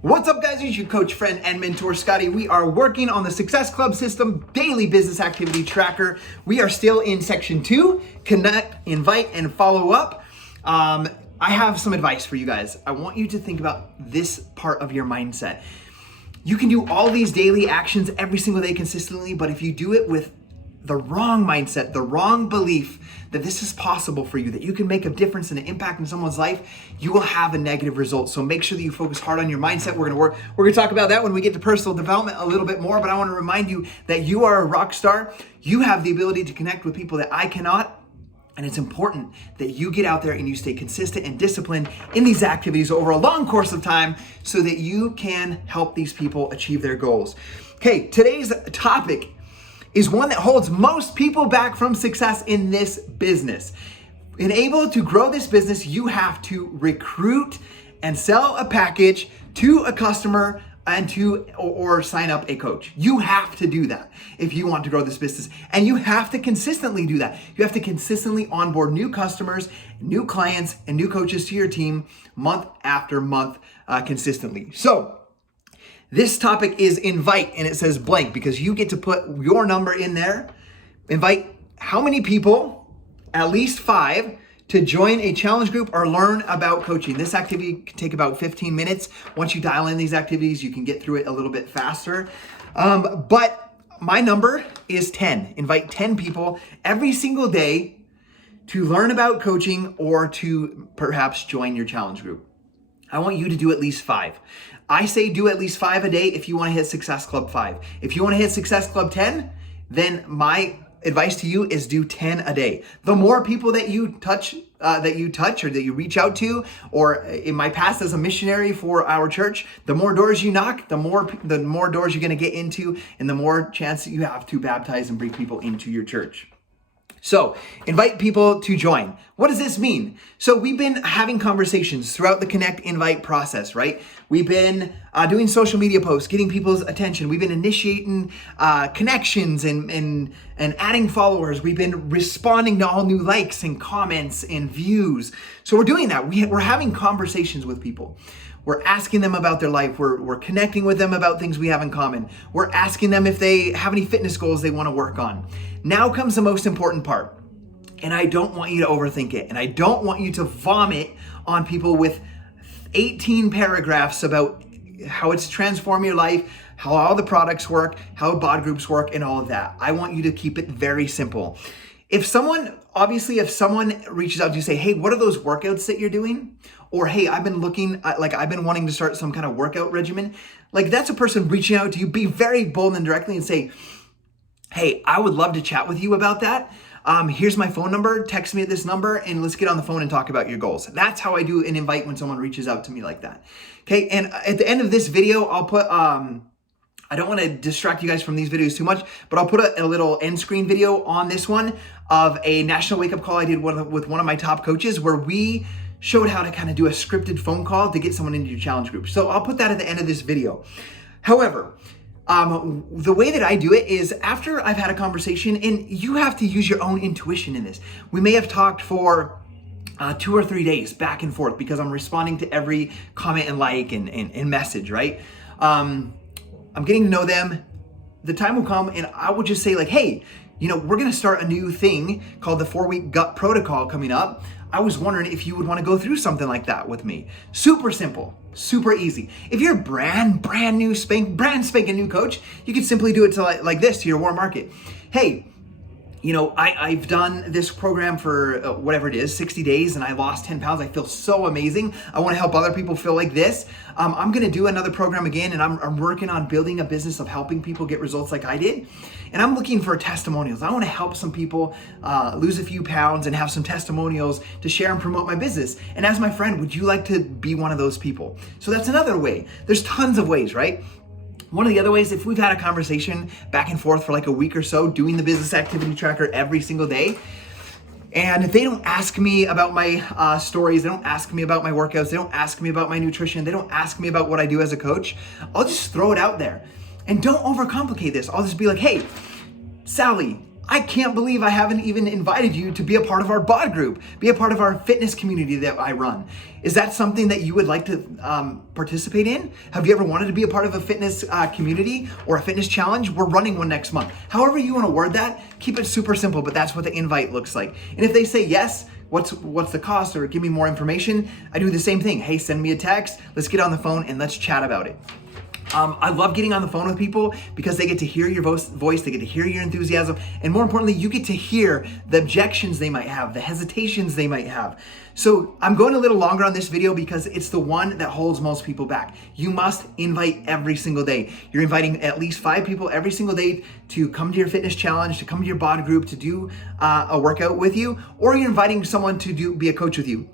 What's up, guys? It's your coach, friend, and mentor, Scotty. We are working on the Success Club System Daily Business Activity Tracker. We are still in section 2, connect, invite, and follow up. I have some advice for you guys. I want you to think about this part of your mindset. You can do all these daily actions every single day consistently, but if you do it with the wrong mindset, the wrong belief that this is possible for you, that you can make a difference and an impact in someone's life, you will have a negative result. So make sure that you focus hard on your mindset. We're gonna talk about that when we get to personal development a little bit more, but I wanna remind you that you are a rock star. You have the ability to connect with people that I cannot. And it's important that you get out there and you stay consistent and disciplined in these activities over a long course of time so that you can help these people achieve their goals. Okay, today's topic is one that holds most people back from success in this business. In able to grow this business, you have to recruit and sell a package to a customer and or sign up a coach. You have to do that if you want to grow this business. And you have to consistently do that. You have to consistently onboard new customers, new clients, and new coaches to your team month after month consistently. So this topic is invite, and it says blank because you get to put your number in there. Invite how many people, at least 5, to join a challenge group or learn about coaching. This activity can take about 15 minutes. Once you dial in these activities, you can get through it a little bit faster. But my number is 10. Invite 10 people every single day to learn about coaching or to perhaps join your challenge group. I want you to do at least 5. I say do at least 5 a day if you want to hit Success Club 5. If you want to hit Success Club 10, then my advice to you is do 10 a day. The more people that you touch or that you reach out to, or in my past as a missionary for our church, the more doors you knock, the more doors you're going to get into, and the more chance that you have to baptize and bring people into your church. So invite people to join. What does this mean? So we've been having conversations throughout the connect invite process, right? We've been doing social media posts, getting people's attention. We've been initiating connections and adding followers. We've been responding to all new likes and comments and views. So we're doing that. We're having conversations with people. We're asking them about their life. We're connecting with them about things we have in common. We're asking them if they have any fitness goals they want to work on. Now comes the most important part. And I don't want you to overthink it. And I don't want you to vomit on people with 18 paragraphs about how it's transformed your life, how all the products work, how bod groups work, and all of that. I want you to keep it very simple. If someone reaches out to you, say, hey, what are those workouts that you're doing? Or, hey, I've been wanting to start some kind of workout regimen. Like, that's a person reaching out to you. Be very bold and directly and say, hey, I would love to chat with you about that. Here's my phone number, text me at this number, and let's get on the phone and talk about your goals. That's how I do an invite when someone reaches out to me like that. Okay, and at the end of this video, I'll put, I don't want to distract you guys from these videos too much, but I'll put a little end screen video on this one of a national wake-up call I did with one of my top coaches where we showed how to kind of do a scripted phone call to get someone into your challenge group. So I'll put that at the end of this video. However, the way that I do it is after I've had a conversation, and you have to use your own intuition in this. We may have talked for 2 or 3 days back and forth because I'm responding to every comment and like and message, right? I'm getting to know them. The time will come and I will just say like, hey, we're gonna start a new thing called the 4-week gut protocol coming up. I was wondering if you would wanna go through something like that with me. Super simple, super easy. If you're a brand spanking new coach, you can simply do it to like this to your warm market. Hey, I've done this program for whatever it is, 60 days, and I lost 10 pounds. I feel so amazing. I want to help other people feel like this. I'm going to do another program again, and I'm working on building a business of helping people get results like I did. And I'm looking for testimonials. I want to help some people lose a few pounds and have some testimonials to share and promote my business. And as my friend, would you like to be one of those people? So that's another way. There's tons of ways, right? One of the other ways, if we've had a conversation back and forth for like a week or so, doing the business activity tracker every single day, and if they don't ask me about my stories, they don't ask me about my workouts, they don't ask me about my nutrition, they don't ask me about what I do as a coach, I'll just throw it out there. And don't overcomplicate this. I'll just be like, hey, Sally, I can't believe I haven't even invited you to be a part of our bod group, be a part of our fitness community that I run. Is that something that you would like to participate in? Have you ever wanted to be a part of a fitness community or a fitness challenge? We're running one next month. However you want to word that, keep it super simple, but that's what the invite looks like. And if they say yes, what's the cost, or give me more information, I do the same thing. Hey, send me a text, let's get on the phone and let's chat about it. I love getting on the phone with people because they get to hear your voice, they get to hear your enthusiasm, and more importantly, you get to hear the objections they might have, the hesitations they might have. So I'm going a little longer on this video because it's the one that holds most people back. You must invite every single day. You're inviting at least 5 people every single day to come to your fitness challenge, to come to your bod group, to do a workout with you, or you're inviting someone to be a coach with you.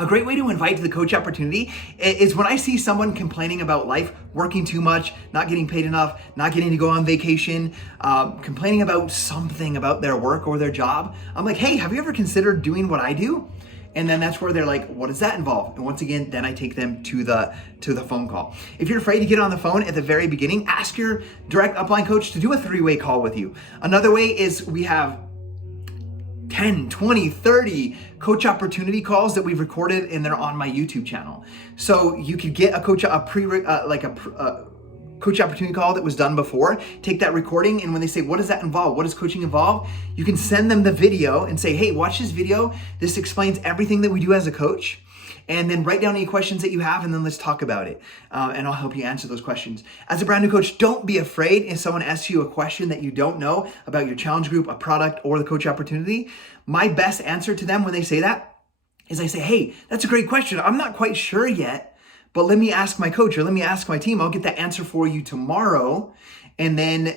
A great way to invite to the coach opportunity is when I see someone complaining about life, working too much, not getting paid enough, not getting to go on vacation, complaining about something about their work or their job. I'm like, hey, have you ever considered doing what I do? And then that's where they're like, what does that involve? And once again, then I take them to the phone call. If you're afraid to get on the phone at the very beginning, ask your direct upline coach to do a 3-way call with you. Another way is we have 10, 20, 30 coach opportunity calls that we've recorded, and they're on my YouTube channel. So you could get a coach opportunity call that was done before, take that recording, and when they say, what does that involve? What does coaching involve? You can send them the video and say, hey, watch this video. This explains everything that we do as a coach. And then write down any questions that you have, and then let's talk about it. And I'll help you answer those questions. As a brand new coach, don't be afraid if someone asks you a question that you don't know about your challenge group, a product, or the coach opportunity. My best answer to them when they say that is I say, hey, that's a great question. I'm not quite sure yet, but let me ask my coach or let me ask my team. I'll get that answer for you tomorrow. And then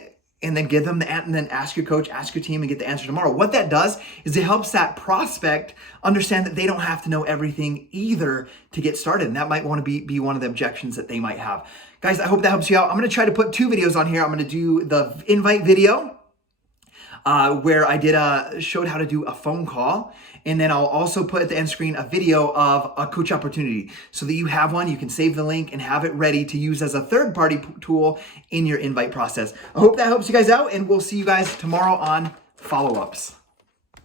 give them and then ask your coach, ask your team, and get the answer tomorrow. What that does is it helps that prospect understand that they don't have to know everything either to get started. And that might want to be one of the objections that they might have. Guys, I hope that helps you out. I'm going to try to put 2 videos on here. I'm going to do the invite video where I showed how to do a phone call. And then I'll also put at the end screen a video of a coach opportunity so that you have one, you can save the link and have it ready to use as a third-party tool in your invite process. I hope that helps you guys out, and we'll see you guys tomorrow on follow-ups.